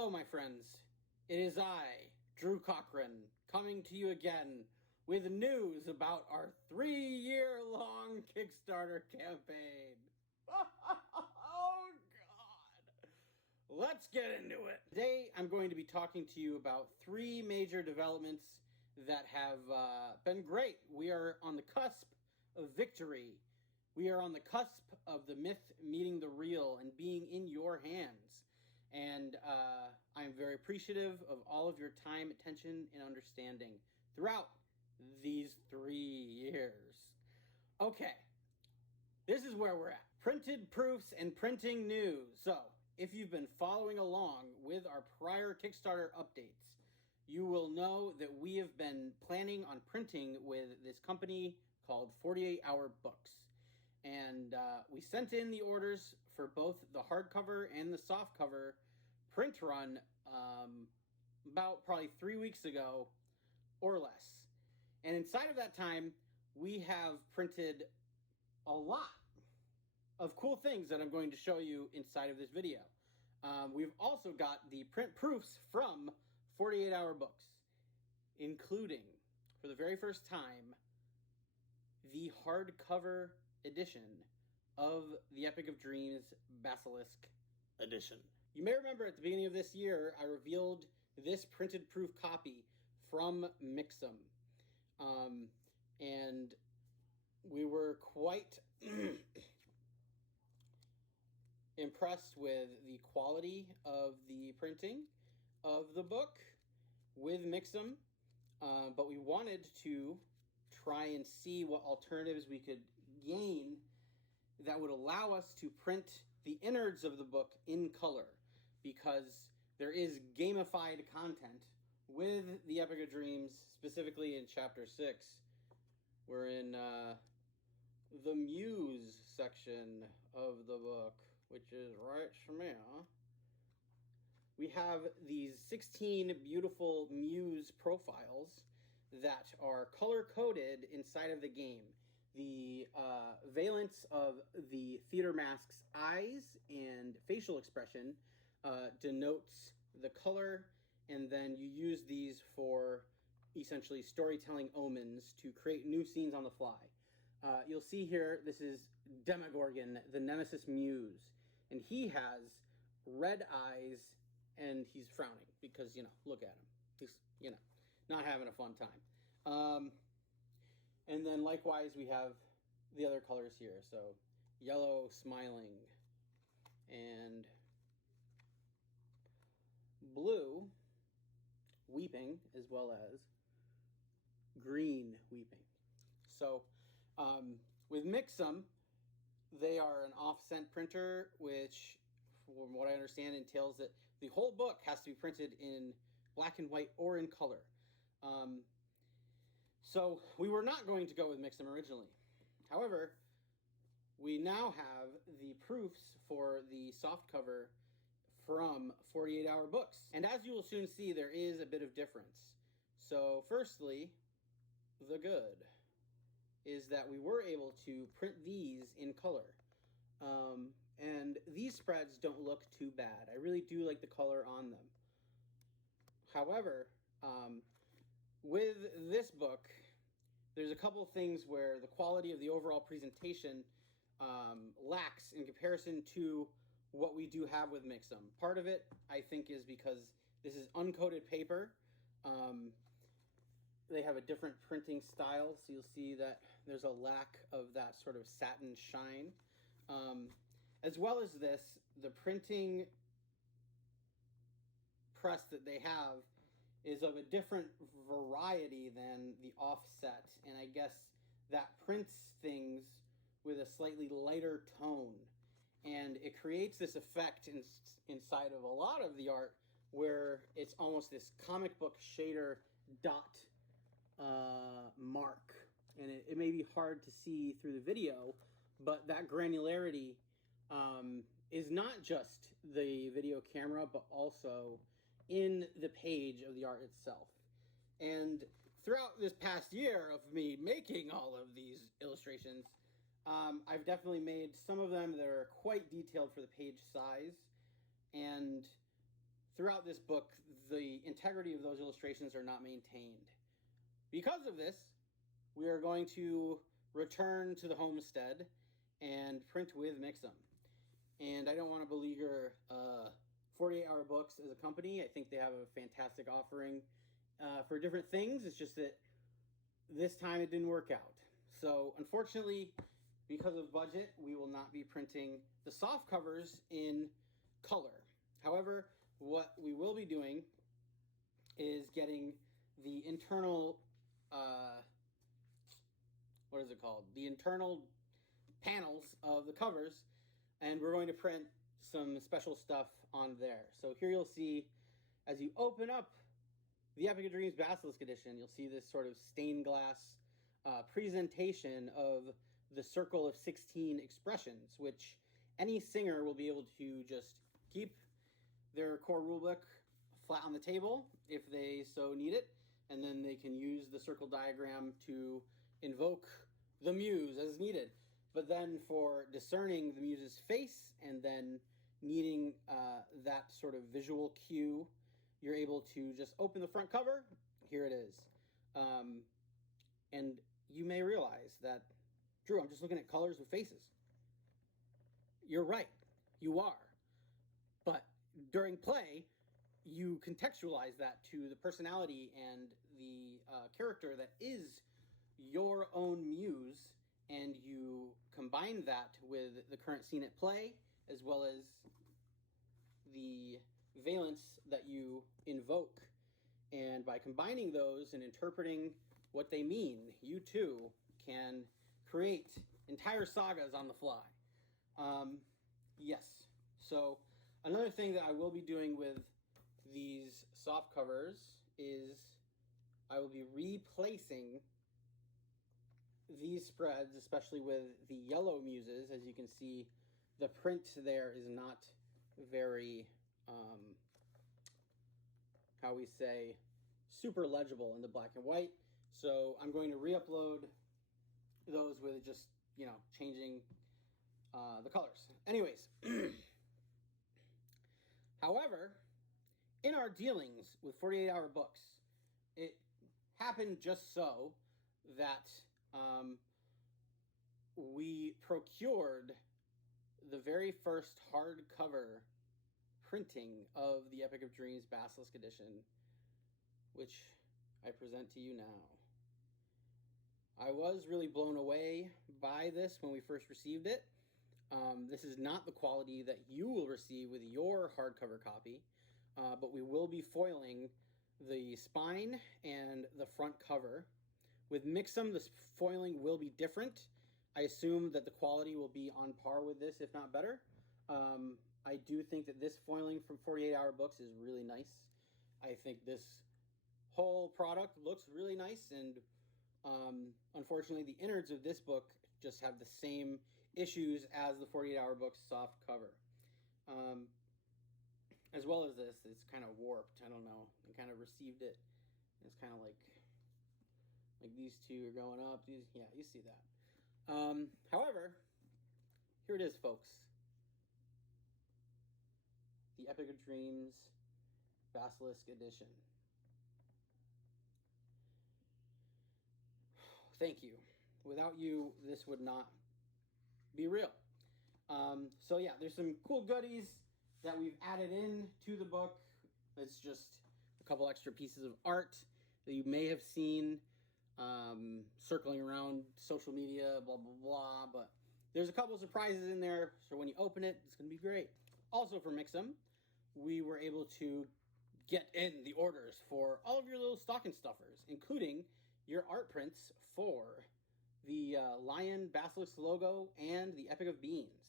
Hello, my friends. It is I, Drew Cochran, coming to you again with news about our 3-year-long Kickstarter campaign. Oh, God. Let's get into it. Today, I'm going to be talking to you about 3 major developments that have been great. We are on the cusp of victory. We are on the cusp of the myth meeting the real and being in your hands. And I'm very appreciative of all of your time, attention, and understanding throughout these 3 years. Okay, this is where we're at. Printed proofs and printing news. So, if you've been following along with our prior Kickstarter updates, you will know that we have been planning on printing with this company called 48 Hour Books. And we sent in the orders for both the hardcover and the softcover print run about probably 3 weeks ago or less. And inside of that time, we have printed a lot of cool things that I'm going to show you inside of this video. We've also got the print proofs from 48 Hour Books, including, for the very first time, the hardcover edition of the Epic of Dreams Basilisk edition. You may remember at the beginning of this year, I revealed this printed proof copy from Mixam. And we were quite impressed with the quality of the printing of the book with Mixam, but we wanted to try and see what alternatives we could gain that would allow us to print the innards of the book in color, because there is gamified content with the Epic of Dreams, specifically in Chapter 6. We're in the Muse section of the book, which is right here. We have these 16 beautiful Muse profiles that are color-coded inside of the game. The valence of the theater mask's eyes and facial expression denotes the color, and then you use these for essentially storytelling omens to create new scenes on the fly. You'll see here, this is Demogorgon, the Nemesis Muse, and he has red eyes, and he's frowning because, look at him. He's, not having a fun time. And then likewise, we have the other colors here. So yellow, smiling, and blue, weeping, as well as green, weeping. So with Mixam, they are an offset printer, which, from what I understand, entails that the whole book has to be printed in black and white or in color. So we were not going to go with Mixam originally. However, we now have the proofs for the softcover from 48 Hour Books. And as you will soon see, there is a bit of difference. So firstly, the good is that we were able to print these in color. And these spreads don't look too bad. I really do like the color on them. However, with this book, there's a couple things where the quality of the overall presentation lacks in comparison to what we do have with Mixam. Part of it, I think, is because this is uncoated paper. They have a different printing style, so you'll see that there's a lack of that sort of satin shine. As well as this, the printing press that they have is of a different variety than the offset, and I guess that prints things with a slightly lighter tone, and it creates this effect inside of a lot of the art where it's almost this comic book shader dot mark, and it may be hard to see through the video, but that granularity is not just the video camera, but also in the page of the art itself. And throughout this past year of me making all of these illustrations, I've definitely made some of them that are quite detailed for the page size. And throughout this book, the integrity of those illustrations are not maintained. Because of this, we are going to return to the homestead and print with Mixam. And I don't want to beleaguer 48 Hour Books as a company. I think they have a fantastic offering for different things. It's just that this time it didn't work out. So unfortunately, because of budget, we will not be printing the soft covers in color. However, what we will be doing is getting the internal, what is it called? The internal panels of the covers, and we're going to print some special stuff on there. So here you'll see, as you open up the Epic of Dreams Basilisk Edition, you'll see this sort of stained glass presentation of the Circle of 16 expressions, which any singer will be able to just keep their core rulebook flat on the table if they so need it, and then they can use the circle diagram to invoke the muse as needed. But then for discerning the muse's face and then needing that sort of visual cue, you're able to just open the front cover. Here it is. And you may realize that, Drew, I'm just looking at colors with faces. You're right. You are. But during play, you contextualize that to the personality and the character that is your own muse, and you combine that with the current scene at play, as well as the valence that you invoke. And by combining those and interpreting what they mean, you too can create entire sagas on the fly. Yes. So another thing that I will be doing with these soft covers is I will be replacing these spreads, especially with the yellow muses. As you can see, the print there is not very, how we say, super legible in the black and white. So I'm going to re-upload those with just, you know, changing the colors. Anyways, however, in our dealings with 48 Hour Books, it happened just so that we procured the very first hardcover printing of the Epic of Dreams Basilisk Edition, which I present to you now. I was really blown away by this when we first received it. This is not the quality that you will receive with your hardcover copy, but we will be foiling the spine and the front cover. With Mixam, the foiling will be different. I assume that the quality will be on par with this, if not better. I do think that this foiling from 48 Hour Books is really nice. I think this whole product looks really nice, and unfortunately the innards of this book just have the same issues as the 48 Hour Books soft cover. As well as this, it's kind of warped. I don't know. I kind of received it. It's kind of like these two are going up. These, yeah, you see that. However, here it is, folks. The Epic of Dreams Basilisk Edition. Thank you. Without you, this would not be real. So yeah, there's some cool goodies that we've added in to the book. It's just a couple extra pieces of art that you may have seen circling around social media, blah, blah, blah. But there's a couple surprises in there, so when you open it, it's going to be great. Also for Mixam, we were able to get in the orders for all of your little stocking stuffers, including your art prints for the Lion Basilisk logo and the Epic of Beans.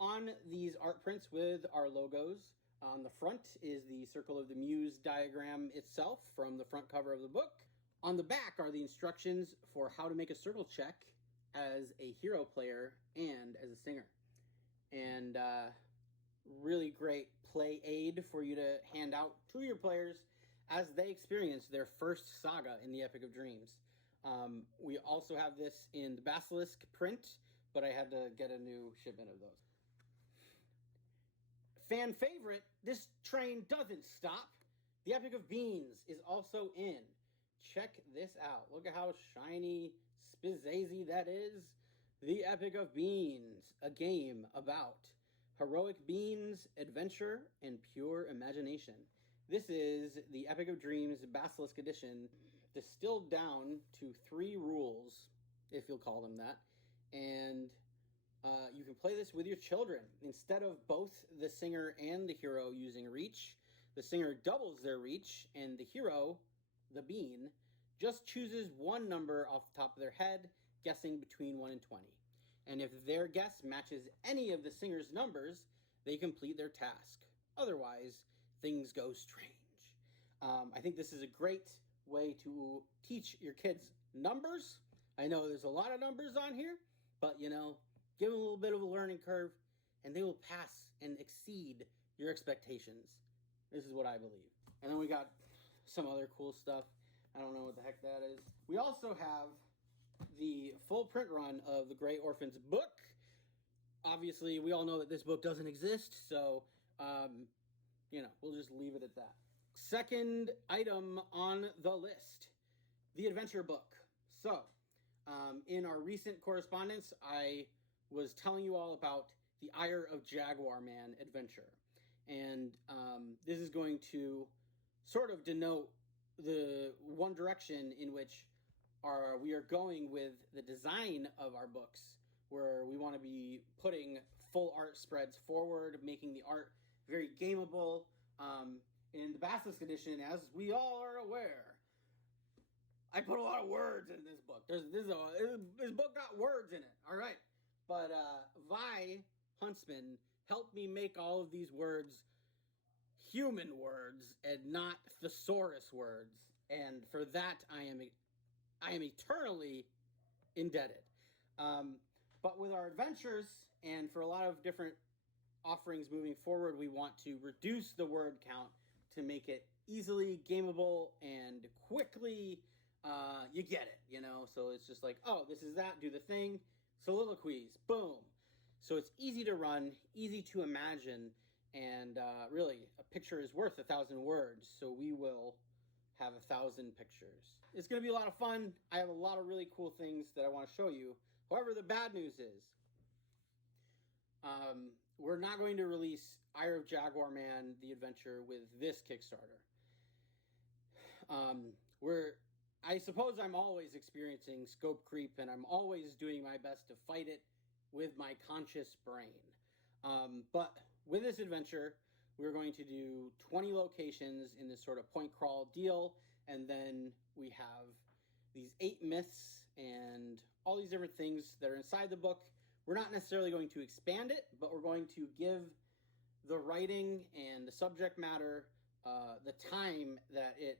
On these art prints with our logos, on the front is the Circle of the Muse diagram itself from the front cover of the book. On the back are the instructions for how to make a circle check as a hero player and as a singer. And really great play aid for you to hand out to your players as they experience their first saga in the Epic of Dreams. We also have this in the Basilisk print, but I had to get a new shipment of those. fan favorite, this train doesn't stop. The Epic of Beans is also in. Check this out. Look at how shiny, spizzazy that is. The Epic of Beans, a game about heroic beans, adventure, and pure imagination. This is the Epic of Dreams Basilisk Edition, distilled down to 3 rules, if you'll call them that. And you can play this with your children. Instead of both the singer and the hero using reach, the singer doubles their reach, and the hero, the bean, just chooses one number off the top of their head, guessing between 1 and 20. And if their guess matches any of the singer's numbers, they complete their task. Otherwise, things go strange. I think this is a great way to teach your kids numbers. I know there's a lot of numbers on here, but give them a little bit of a learning curve, and they will pass and exceed your expectations. This is what I believe. And then we got some other cool stuff. I don't know what the heck that is. We also have the full print run of the Grey Orphans book. Obviously, we all know that this book doesn't exist, so, we'll just leave it at that. Second item on the list, the adventure book. So, in our recent correspondence, I was telling you all about the Ire of Jaguar Man adventure. And this is going to sort of denote the one direction in which we are going with the design of our books, where we want to be putting full art spreads forward, making the art very gameable. In the Basilisk edition, as we all are aware, I put a lot of words in this book. This book got words in it, all right. But Vi Huntsman helped me make all of these words human words and not thesaurus words. And for that, I am eternally indebted. But with our adventures, and for a lot of different offerings moving forward, we want to reduce the word count to make it easily gameable and quickly you get it, So it's just like, oh, this is that, do the thing, soliloquies, boom. So it's easy to run, easy to imagine, and really, a picture is worth 1,000 words, so we will have 1,000 pictures. It's going to be a lot of fun. I have a lot of really cool things that I want to show you. However, the bad news is, we're not going to release Ire of Jaguar Man, the adventure, with this Kickstarter. I suppose I'm always experiencing scope creep, and I'm always doing my best to fight it with my conscious brain. But with this adventure, we're going to do 20 locations in this sort of point crawl deal, and then we have these 8 myths and all these different things that are inside the book. We're not necessarily going to expand it, but we're going to give the writing and the subject matter the time that it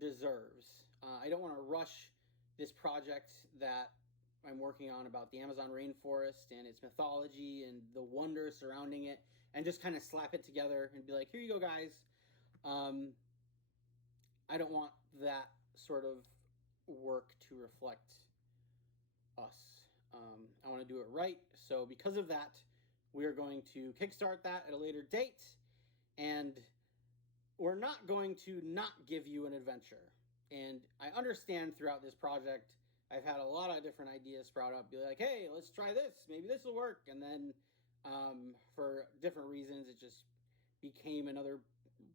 deserves. I don't want to rush this project that I'm working on about the Amazon rainforest and its mythology and the wonder surrounding it, and just kind of slap it together and be like, here you go, guys. I don't want that sort of work to reflect us. I want to do it right. So because of that, we are going to kickstart that at a later date, and we're not going to not give you an adventure. And I understand throughout this project, I've had a lot of different ideas sprout up, be like, hey, let's try this. Maybe this will work. And then for different reasons, it just became another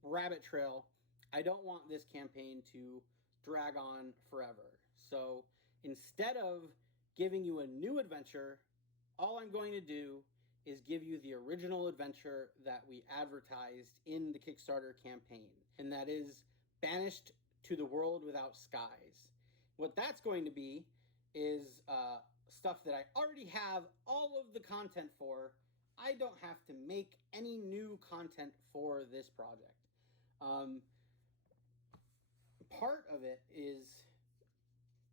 rabbit trail. I don't want this campaign to drag on forever. So instead of giving you a new adventure, all I'm going to do is give you the original adventure that we advertised in the Kickstarter campaign, and that is Banished to the World Without Skies. What that's going to be is stuff that I already have all of the content for. I don't have to make any new content for this project. Part of it is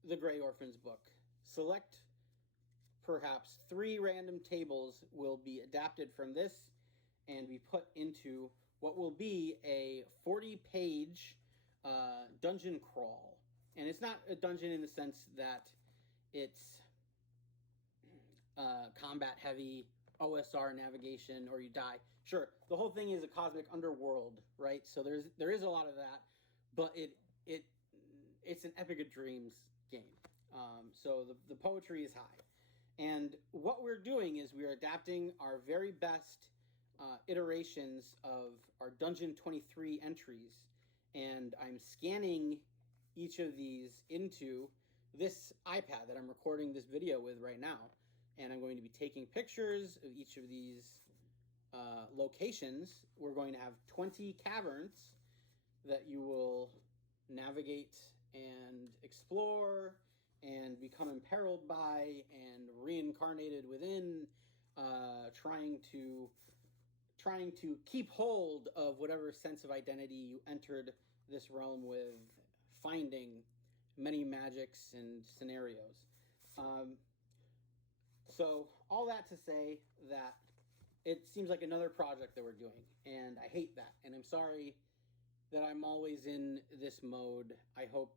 the Grey Orphans book. Select perhaps 3 random tables will be adapted from this and be put into what will be a 40-page dungeon crawl. And it's not a dungeon in the sense that it's combat heavy, OSR navigation, or you die. Sure, the whole thing is a cosmic underworld, right? So there is a lot of that, but it's an Epic of Dreams game. So the poetry is high. And what we're doing is we are adapting our very best iterations of our Dungeon 23 entries, and I'm scanning each of these into this iPad that I'm recording this video with right now, and I'm going to be taking pictures of each of these locations. We're going to have 20 caverns that you will navigate and explore and become imperiled by and reincarnated within, trying to keep hold of whatever sense of identity you entered this realm with, finding many magics and scenarios. So all that to say that it seems like another project that we're doing, and I hate that, and I'm sorry that I'm always in this mode. I hope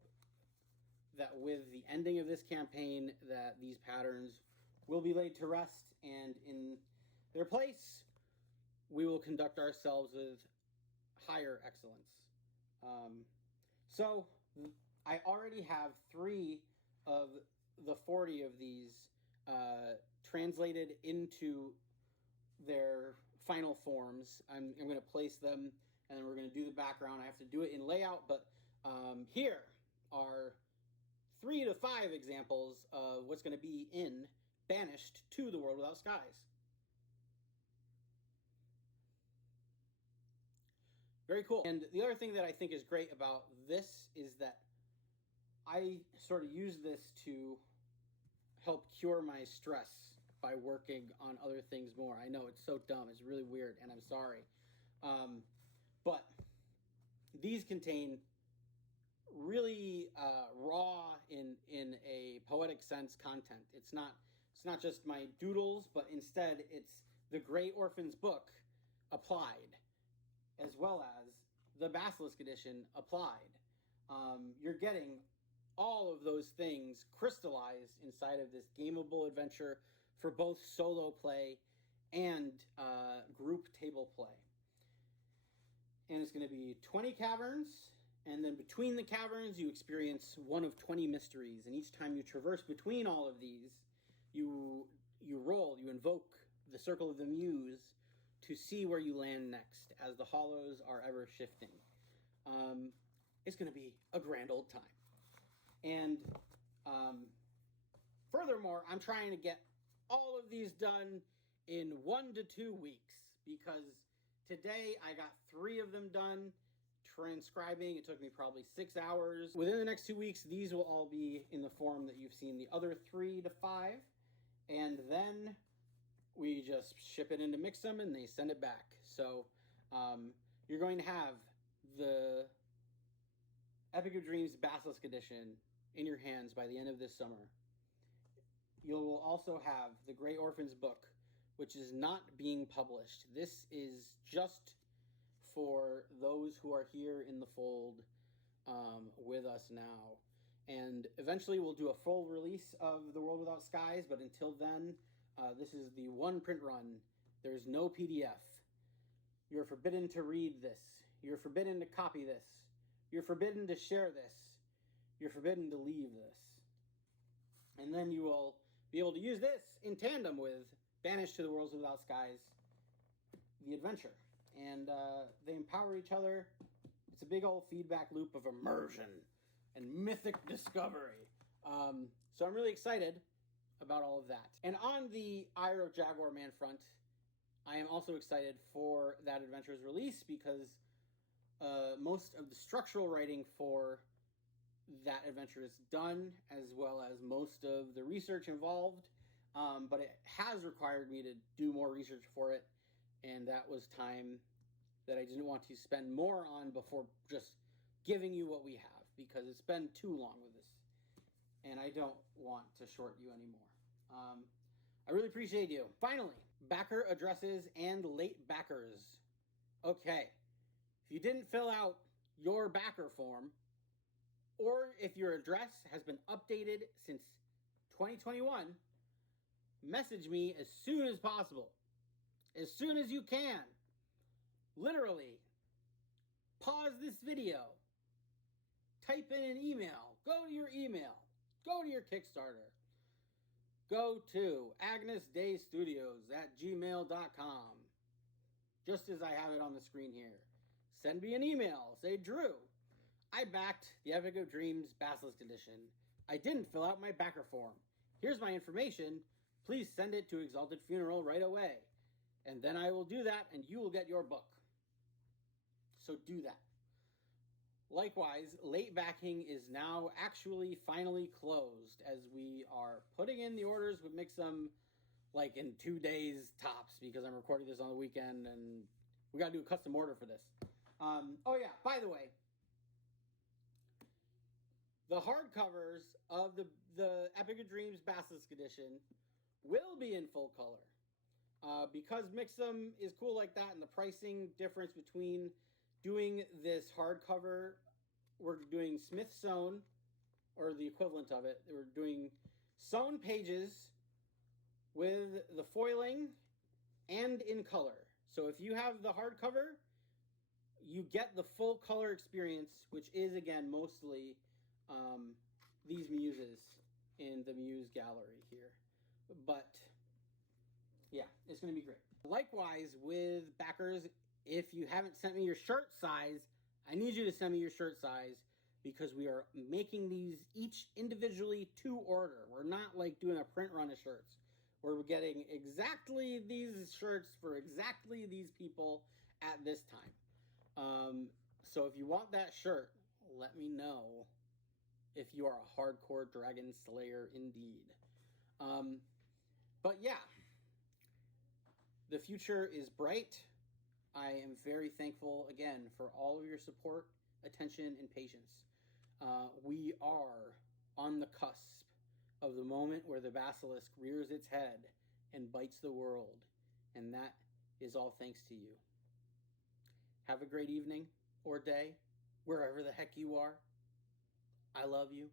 that with the ending of this campaign that these patterns will be laid to rest, and in their place we will conduct ourselves with higher excellence. So I already have 3 of the 40 of these translated into their final forms. I'm going to place them, and then we're going to do the background. I have to do it in layout, but here are 3 to 5 examples of what's going to be in Banished to the World Without Skies. Very cool. And the other thing that I think is great about this is that I sort of use this to help cure my stress by working on other things more. I know it's so dumb. It's really weird, and I'm sorry. But these contain really raw, in a poetic sense, content. It's not just my doodles, but instead it's the Grey Orphan's book applied, as well as the Basilisk edition applied. You're getting all of those things crystallized inside of this gameable adventure for both solo play and group table play. And it's going to be 20 caverns, and then between the caverns you experience one of 20 mysteries, and each time you traverse between all of these, you invoke the Circle of the Muse to see where you land next, as the hollows are ever shifting. It's going to be a grand old time. And furthermore, I'm trying to get all of these done in 1 to 2 weeks, because today I got 3 of them done. Transcribing, it took me probably 6 hours. Within the next 2 weeks, these will all be in the form that you've seen the other 3 to 5. And then we just ship it into Mixam and they send it back. So you're going to have the Epic of Dreams Basilisk Edition in your hands by the end of this summer. You will also have the Grey Orphan's book, which is not being published. This is just for those who are here in the fold with us now. And eventually we'll do a full release of The World Without Skies, but until then, this is the one print run. There's no PDF. You're forbidden to read this. You're forbidden to copy this. You're forbidden to share this. You're forbidden to leave this. And then you will be able to use this in tandem with Banished to the Worlds Without Skies, the adventure. And they empower each other. It's a big old feedback loop of immersion and mythic discovery. So I'm really excited about all of that. And on the Ire of Jaguar Man front, I am also excited for that adventure's release, because most of the structural writing for that adventure is done, as well as most of the research involved. But it has required me to do more research for it, and that was time that I didn't want to spend more on before just giving you what we have, because it's been too long with this, and I don't want to short you anymore. I really appreciate you. Finally, backer addresses and late backers. Okay, if you didn't fill out your backer form, or if your address has been updated since 2021, message me as soon as possible. As soon as you can. literally pause this video, type in an email, go to your email, go to your Kickstarter, go to agnesdaystudios@gmail.com, just as I have it on the screen here. Send me an email, say, Drew, I backed the Epic of Dreams Basilisk Edition. I didn't fill out my backer form. Here's my information. Please send it to Exalted Funeral right away. And then I will do that, and you will get your book. So do that. Likewise, late backing is now actually finally closed, as we are putting in the orders with Mixam like in 2 days tops, because I'm recording this on the weekend, and we got to do a custom order for this. Oh yeah, by the way, the hardcovers of the Epic of Dreams Basilisk Edition will be in full color. Because Mixam is cool like that, and the pricing difference between doing this hardcover, we're doing Smith sewn, or the equivalent of it. We're doing sewn pages with the foiling and in color. So if you have the hardcover, you get the full color experience, which is, again, mostly these muses in the Muse gallery here. But yeah, it's going to be great. Likewise, with backers, if you haven't sent me your shirt size, I need you to send me your shirt size, because we are making these each individually to order. We're not like doing a print run of shirts. We're getting exactly these shirts for exactly these people at this time. So if you want that shirt, let me know if you are a hardcore Dragon Slayer indeed. But yeah, the future is bright. I am very thankful, again, for all of your support, attention, and patience. We are on the cusp of the moment where the Basilisk rears its head and bites the world, and that is all thanks to you. Have a great evening or day, wherever the heck you are. I love you.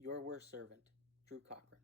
Your worst servant, Drew Cochran.